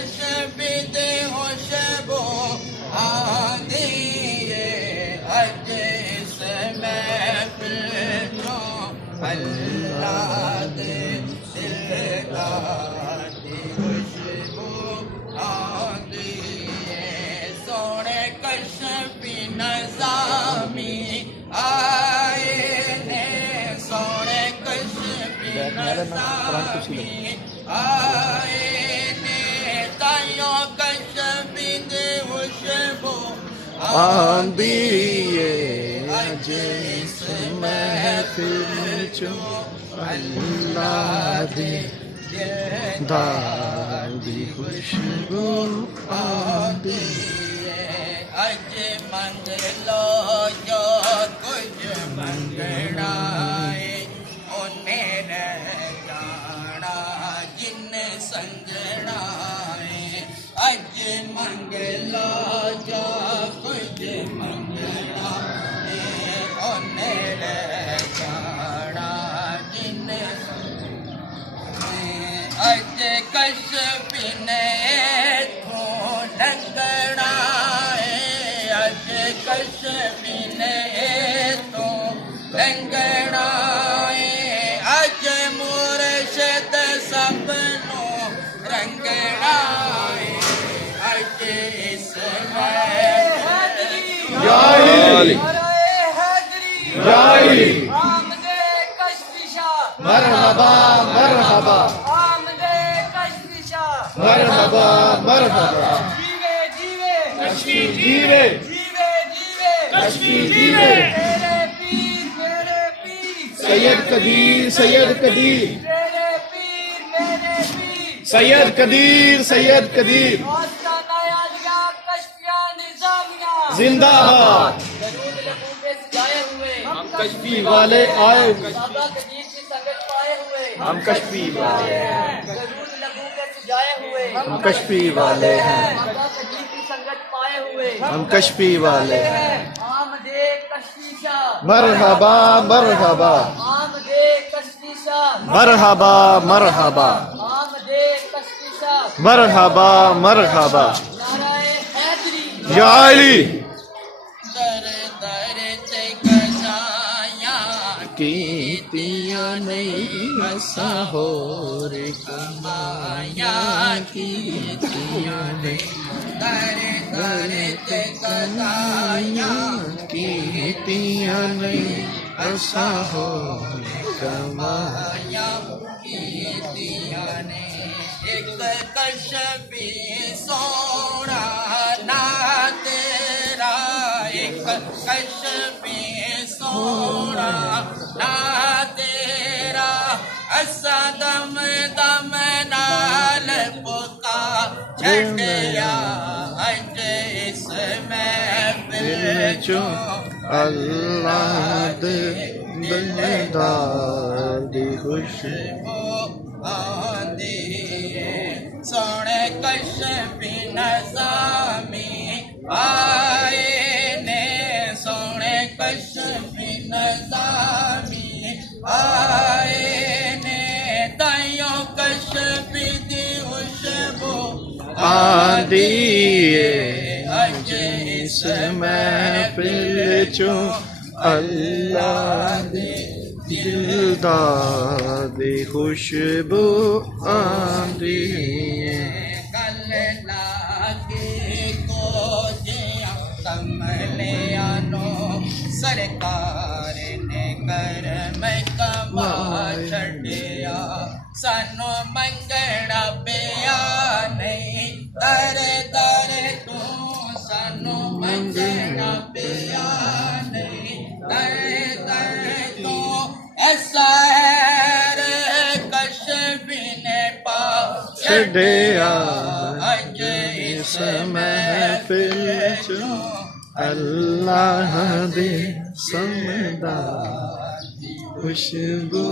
कशबीद खुशबू आंदी है अज इस महफिल चो अल्लाह दे दिलदार दी खुशबू आंदी है सोने कशबी नज़ामी आए ने सोने कशबी नज़ामी आए ने तायो कशबी दे खुशबू आंदी है अज इस महफिल चो अल्लाह दे दिलदार दी खुशबू आंदी अज मंग लो जो कुछ मंगना है उन्हें रह जाना जिन संजना है अज मंग लो जो कुछ मंगना है उन्हें रह जाना जिन अज कशबी ने थो लंगना अज कशबी ने तो लंगना अज मुर्शद सबनो रंगना अज इस जाली जाली आमदे कशफिशा मरहबा मरहबा आमदे कशफिशा मरहबा मरहबा जीवे जीवे कशफी जीवे जीवे जीवे कशफी जीवे तेरे पीर सैयद कदीर सैयद कदीर तेरे पीर मेरे पीर सैयद कदीर आस्ताना यादिया कशफिया निजामिया जिंदाबाद दरूद लबों पे सजाए हुए हम कशफी वाले आए दादा कदीर की संगत पाए हुए हम कशफी वाले हैं दरूद लबों पे सजाए हुए हम कशफी वाले हैं दादा कदीर की संगत पाए हुए हम कशफी वाले हैं आमदे कशफिशा मरहबा मरहबा आमदे कशफिशा मरहबा मरहबा आमदे कशफिशा मरहबा मरहबा नाराए हैदरी जाली दर दर ते कजाया कीतिया नहीं ऐसा हो रे कमाया कीतिया नहीं दर दर ते कजाया कीतिया नहीं ऐसा हो रे कमाया कीतिया ने एक कशबी सोना ना तेरा एक कशबी सोना ना तेरा असा दम दम नाल पुका छड़िया अज इस महफिल चो अल्लाह दे दिलदार दी खुशबू आंदी सोने कशबी नज़ामी आए ने सोने कशबी नज़ामी आए ने तायो कशबी दी खुशबू आंदी अज इस महफिल चो अल्लाह दे दिलदार दी खुशबू आंदी गल लागे को जिया कमलिया नो सरकार ने कर मैं कमा छड़िया सानो मंगना पिया नहीं दरे दरे तू सानो मंगना पिया नहीं दरे दरे तू ऐसा है रे कशबी ने पा छड़िया अज इस महफिल चो अल्लाह दे समदा खुशबू